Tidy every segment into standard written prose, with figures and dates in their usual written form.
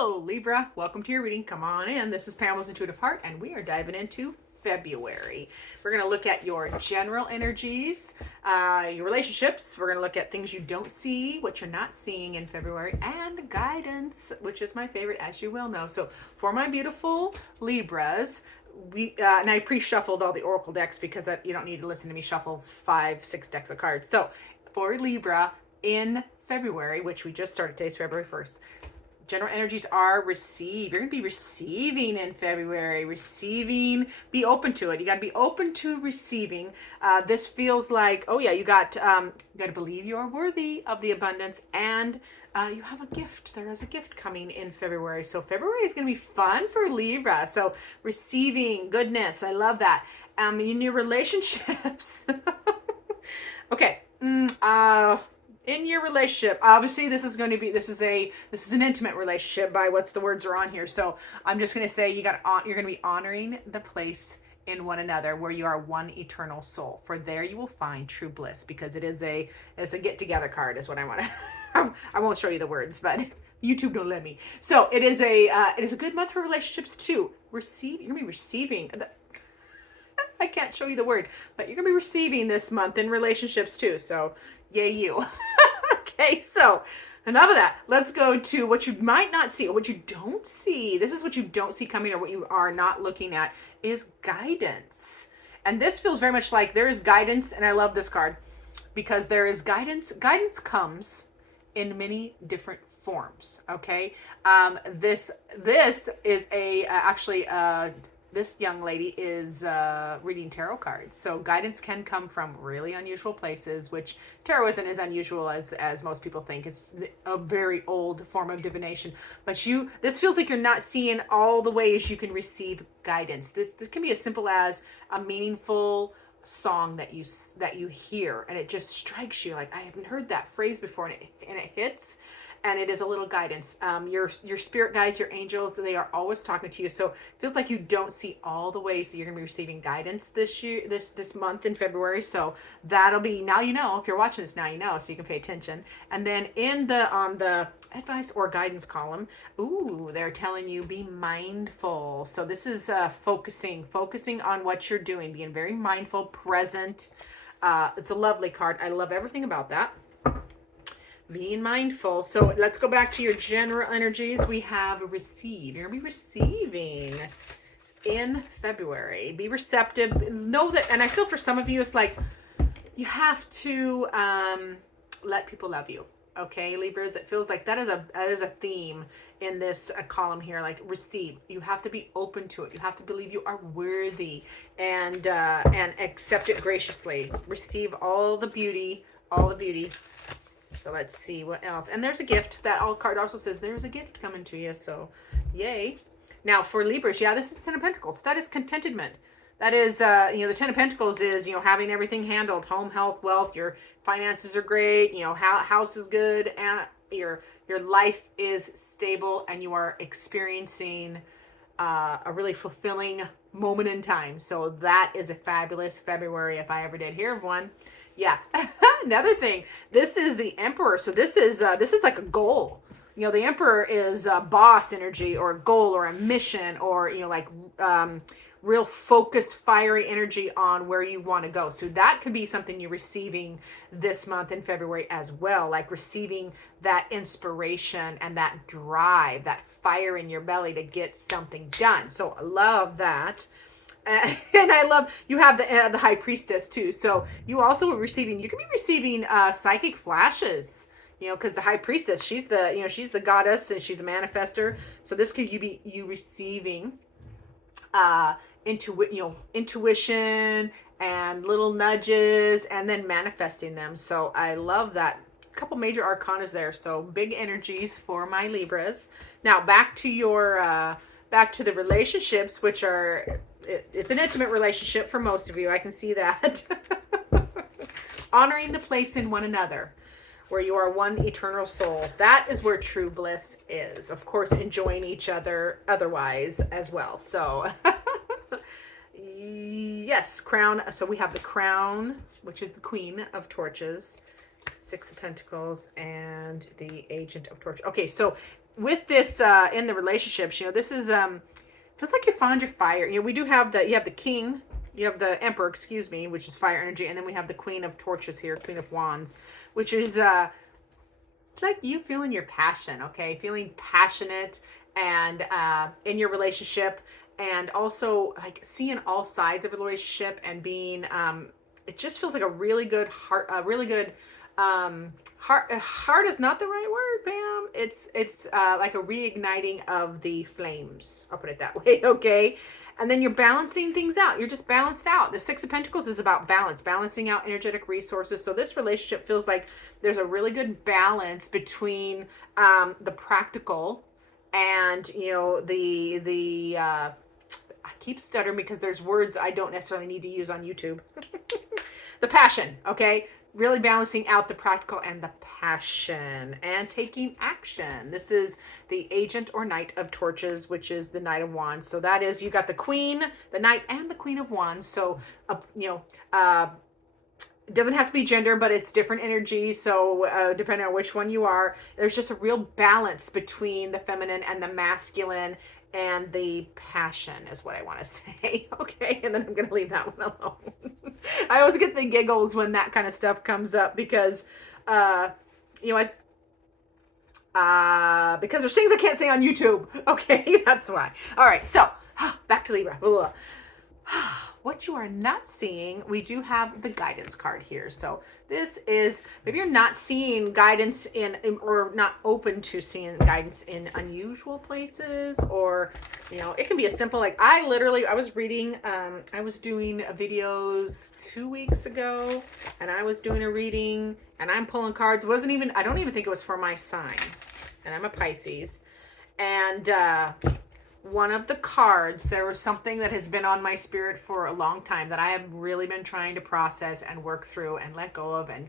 Hello, Libra. Welcome to your reading. Come on in. This is Pamela's Intuitive Heart, and we are diving into February. We're going to look at your general energies, your relationships. We're going to look at things you don't see, what you're not seeing in February, and guidance, which is my favorite, as you well know. So for my beautiful Libras, and I pre-shuffled all the Oracle decks because you don't need to listen to me shuffle 5-6 decks of cards. So for Libra in February, which we just started, today's February 1st, general energies are receive. You're going to be receiving in February. Receiving, be open to it. You got to be open to receiving. This feels like, oh yeah, you got to believe you are worthy of the abundance, and you have a gift. There is a gift coming in February. So February is going to be fun for Libra. So receiving goodness. I love that. In your relationships. Okay. In your relationship, obviously this is an intimate relationship by what's the words are on here. So I'm just going to say you're going to be honoring the place in one another where you are one eternal soul. For there you will find true bliss, because it's a get together card is what I want to. I won't show you the words, but YouTube don't let me. So it is a good month for relationships too. You're going to be receiving. I can't show you the word, but you're going to be receiving this month in relationships too. So yay you. Okay, so enough of that. Let's go to what you might not see, or what you don't see. This is what you don't see coming, or what you are not looking at, is guidance. And this feels very much like there is guidance, and I love this card because there is guidance. Guidance comes in many different forms, okay? This is this young lady is reading tarot cards. So guidance can come from really unusual places, which tarot isn't as unusual as most people think. It's a very old form of divination. But this feels like you're not seeing all the ways you can receive guidance. This can be as simple as a meaningful song that you hear, and it just strikes you like, I haven't heard that phrase before, and it hits. And it is a little guidance. Your spirit guides, your angels, they are always talking to you. So it feels like you don't see all the ways that you're going to be receiving guidance this month in February. So that'll be, now you know. If you're watching this, now you know, so you can pay attention. And then on the advice or guidance column, they're telling you be mindful. So this is focusing on what you're doing, being very mindful, present. It's a lovely card. I love everything about that. Being mindful. So let's go back to your general energies. We have receive. You're going to be receiving in February. Be receptive. Know that, and I feel for some of you, it's like you have to let people love you. Okay, Libras, it feels like that is a theme in this column here. Like receive. You have to be open to it. You have to believe you are worthy, and accept it graciously. Receive all the beauty. So let's see what else. And there's a gift. That card also says there's a gift coming to you. So yay. Now for Libras, yeah, this is Ten of Pentacles. That is contentment. That is, the Ten of Pentacles is, having everything handled. Home, health, wealth. Your finances are great. House is good. And your life is stable. And you are experiencing a really fulfilling moment in time. So that is a fabulous February, if I ever did hear of one. Yeah. Another thing, this is the Emperor. So this is like a goal. The Emperor is a boss energy, or a goal, or a mission, or real focused, fiery energy on where you want to go. So that could be something you're receiving this month in February as well, like receiving that inspiration and that drive, that fire in your belly to get something done. So I love that. And I love, you have the High Priestess too. So you also you can be receiving psychic flashes, because the High Priestess, she's the goddess, and she's a manifester. So this could you receiving intuition and little nudges, and then manifesting them. So I love that. Couple major arcanas there. So big energies for my Libras. Now back to the relationships, which are, it's an intimate relationship for most of you. I can see that. Honoring the place in one another, where you are one eternal soul. That is where true bliss is. Of course, enjoying each other otherwise as well. So yes, crown. So we have the crown, which is the Queen of Torches, Six of Pentacles, and the Agent of Torches. Okay, so with this in the relationships, this is feels like you found your fire. We do have you have the king, you have the emperor, excuse me, which is fire energy, and then we have the queen of torches here, queen of wands, which is it's like you feeling your passion, okay? Feeling passionate and in your relationship, and also like seeing all sides of a relationship and being it just feels like a really good heart, a really good heart is not the right word, Pam. It's like a reigniting of the flames. I'll put it that way, okay? And then you're balancing things out. You're just balanced out. The Six of Pentacles is about balance, balancing out energetic resources. So this relationship feels like there's a really good balance between the practical and the I keep stuttering because there's words I don't necessarily need to use on YouTube. The passion, okay? Really balancing out the practical and the passion and taking action. This is the agent or knight of torches, which is the knight of wands. So that is, you got the queen, the knight, and the queen of wands. So, it doesn't have to be gender, but it's different energy. So depending on which one you are, there's just a real balance between the feminine and the masculine, and the passion is what I want to say. Okay, and then I'm going to leave that one alone. I always get the giggles when that kind of stuff comes up because, because there's things I can't say on YouTube. Okay, that's why. All right, so back to Libra. What you are not seeing, we do have the guidance card here. So this is, maybe you're not seeing guidance or not open to seeing guidance in unusual places, or, it can be as simple, like I was reading, I was doing videos 2 weeks ago, and I was doing a reading, and I'm pulling cards. I don't even think it was for my sign, and I'm a Pisces. And, one of the cards, there was something that has been on my spirit for a long time that I have really been trying to process and work through and let go of. And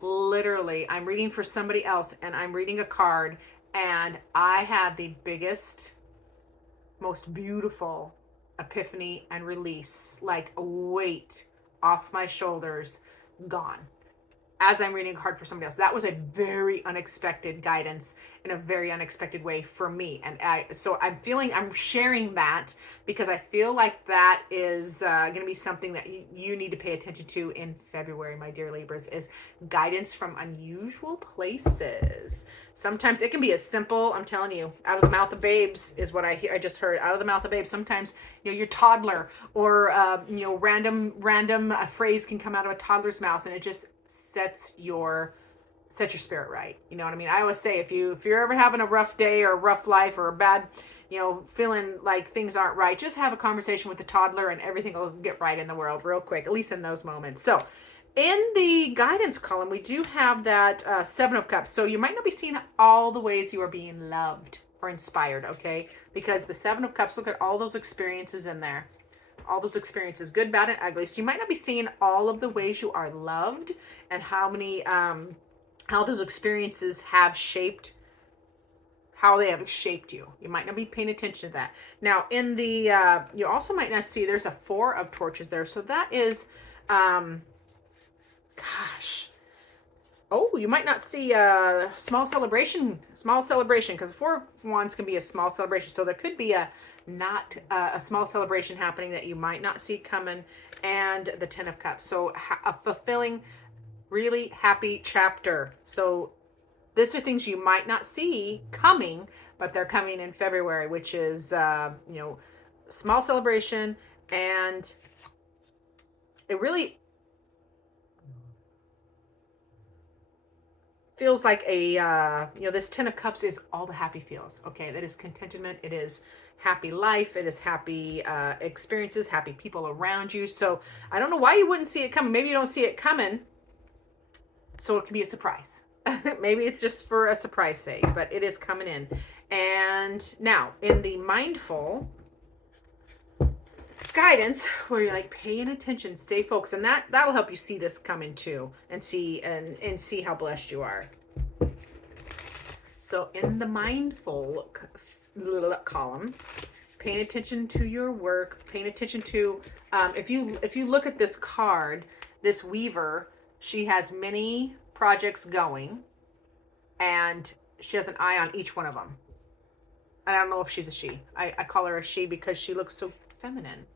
literally, I'm reading for somebody else, and I'm reading a card, and I had the biggest, most beautiful epiphany and release, like a weight off my shoulders, gone, as I'm reading a card for somebody else. That was a very unexpected guidance in a very unexpected way for me. And so I'm sharing that because I feel like that is going to be something that you need to pay attention to in February, my dear Libras, is guidance from unusual places. Sometimes it can be as simple, I'm telling you, out of the mouth of babes is what I just heard, out of the mouth of babes. Sometimes, your toddler or, random phrase can come out of a toddler's mouth, and it just set your spirit right. You know what I mean? I always say, if you're ever having a rough day or a rough life or a bad, feeling like things aren't right, just have a conversation with the toddler and everything will get right in the world real quick, at least in those moments. So in the guidance column, we do have that Seven of Cups. So you might not be seeing all the ways you are being loved or inspired, okay? Because the Seven of Cups, look at all those experiences in there. All those experiences, good, bad, and ugly. So you might not be seeing all of the ways you are loved and how those experiences have shaped, how they have shaped you. You might not be paying attention to that. Now, in the, you also might not see, there's a Four of Torches there. So that is, you might not see a small celebration, because Four of Wands can be a small celebration. So there could be a small celebration happening that you might not see coming, and the Ten of Cups. So a fulfilling, really happy chapter. So these are things you might not see coming, but they're coming in February, which is, small celebration, and it really feels like this Ten of Cups is all the happy feels. Okay, that is contentment. It is happy life. It is happy experiences, happy people around you. So I don't know why you wouldn't see it coming. Maybe you don't see it coming, so it can be a surprise. Maybe it's just for a surprise sake, but it is coming in. And now in the mindful guidance, where you're like paying attention, stay focused, and that'll help you see this coming too, and see how blessed you are. So in the mindful little column, paying attention to your work, paying attention to if you look at this card, this weaver, she has many projects going, and she has an eye on each one of them. And I don't know if she's a she. I call her a she because she looks so feminine.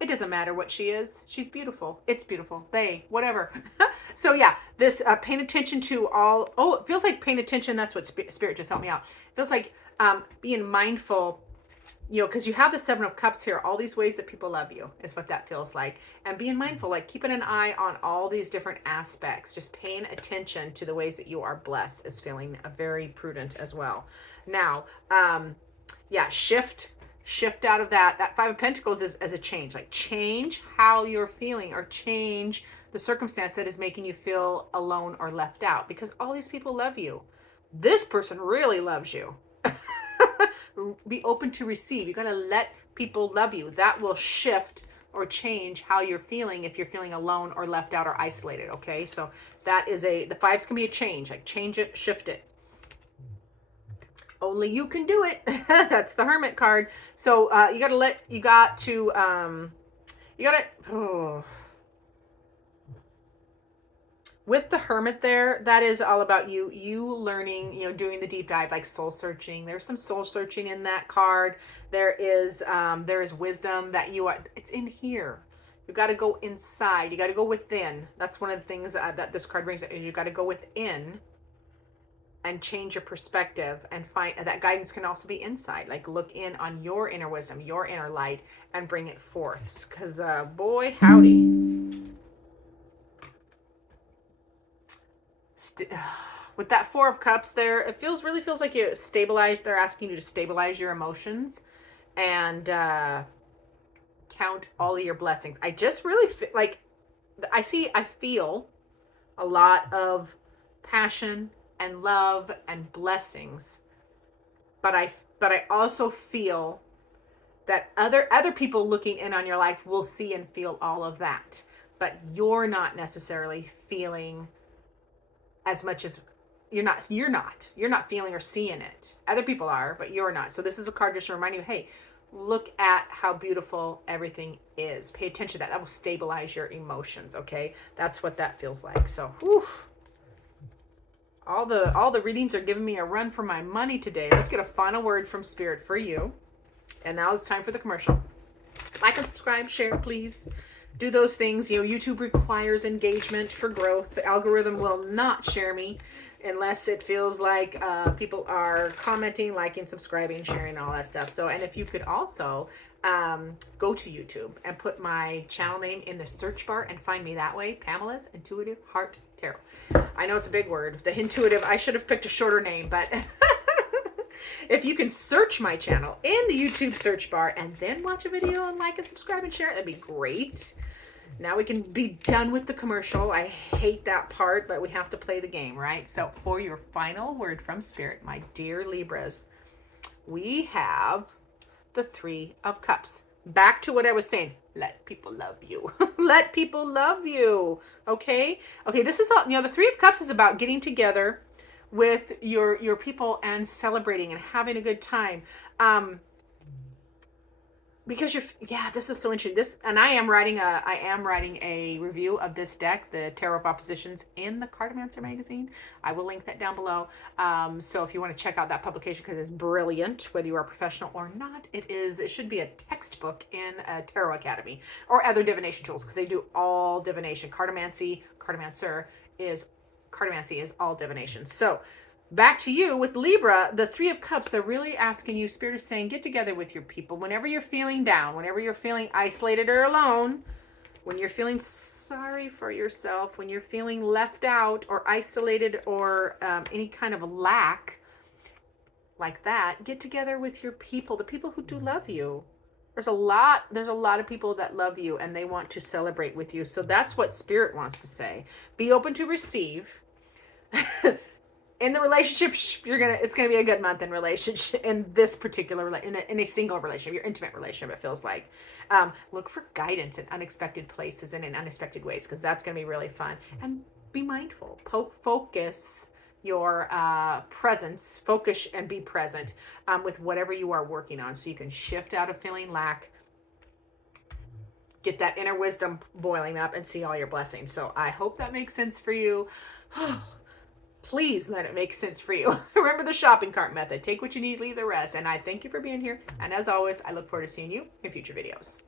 It doesn't matter what she is. She's beautiful. It's beautiful. They, whatever. So yeah, this paying attention to all. Oh, it feels like paying attention. That's what Spirit just helped me out. It feels like being mindful, because you have the Seven of Cups here. All these ways that people love you is what that feels like. And being mindful, like keeping an eye on all these different aspects. Just paying attention to the ways that you are blessed is feeling very prudent as well. Now, yeah, shift out of that Five of Pentacles is as a change, like change how you're feeling or change the circumstance that is making you feel alone or left out, because all these people love you. This person really loves you. Be open to receive. You got to let people love you. That will shift or change how you're feeling if you're feeling alone or left out or isolated. Okay, so that is the fives can be a change, like change it, shift it. Only you can do it. That's the Hermit card. So with the Hermit there, that is all about you learning, doing the deep dive, like soul searching. There's some soul searching in that card. There is wisdom that it's in here. You got to go inside. You got to go within. That's one of the things that this card brings. Is you got to go within and change your perspective, and find that guidance can also be inside. Like look in on your inner wisdom, your inner light, and bring it forth. Because boy, howdy. With that Four of Cups there, it really feels like they're asking you to stabilize your emotions and count all of your blessings. I just really feel like I feel a lot of passion and love and blessings, but I also feel that other people looking in on your life will see and feel all of that, but you're not necessarily feeling as much as you're not feeling or seeing it. Other people are, but you're not. So this is a card just to remind you, hey, look at how beautiful everything is. Pay attention to that. That will stabilize your emotions. Okay, that's what that feels like. So whew. All the readings are giving me a run for my money today. Let's get a final word from Spirit for you. And now it's time for the commercial. Like and subscribe, share, please. Do those things. YouTube requires engagement for growth. The algorithm will not share me unless it feels like people are commenting, liking, subscribing, sharing, all that stuff. So, and if you could also go to YouTube and put my channel name in the search bar and find me that way, Pamela's Intuitive Heart Tarot. I know it's a big word. The intuitive, I should have picked a shorter name, but if you can search my channel in the YouTube search bar and then watch a video and like and subscribe and share it, that'd be great. Now we can be done with the commercial. I hate that part, but we have to play the game, right? So for your final word from Spirit, my dear Libras, we have the Three of Cups. Back to what I was saying. Let people love you. Let people love you. Okay? Okay, this is all, the Three of Cups is about getting together with your people and celebrating and having a good time. Because this is so interesting. I am writing a review of this deck, the Tarot of Oppositions, in the Cartomancer magazine. I will link that down below. So if you want to check out that publication, because it's brilliant, whether you are a professional or not, it should be a textbook in a Tarot Academy or other divination tools, because they do all divination. Cartomancer is all divination. So back to you with Libra, the Three of Cups. They're really asking you, Spirit is saying, get together with your people. Whenever you're feeling down, whenever you're feeling isolated or alone, when you're feeling sorry for yourself, when you're feeling left out or isolated or any kind of lack like that, get together with your people, the people who do love you. There's a lot of people that love you and they want to celebrate with you. So that's what Spirit wants to say. Be open to receive. In the relationship, it's gonna be a good month in relationship, in this particular, in a single relationship, your intimate relationship, it feels like. Look for guidance in unexpected places and in unexpected ways, because that's gonna be really fun. And be mindful. Focus your presence. Focus and be present with whatever you are working on, so you can shift out of feeling lack, get that inner wisdom boiling up, and see all your blessings. So I hope that makes sense for you. Please let it make sense for you. Remember the shopping cart method. Take what you need, leave the rest. And I thank you for being here. And as always, I look forward to seeing you in future videos.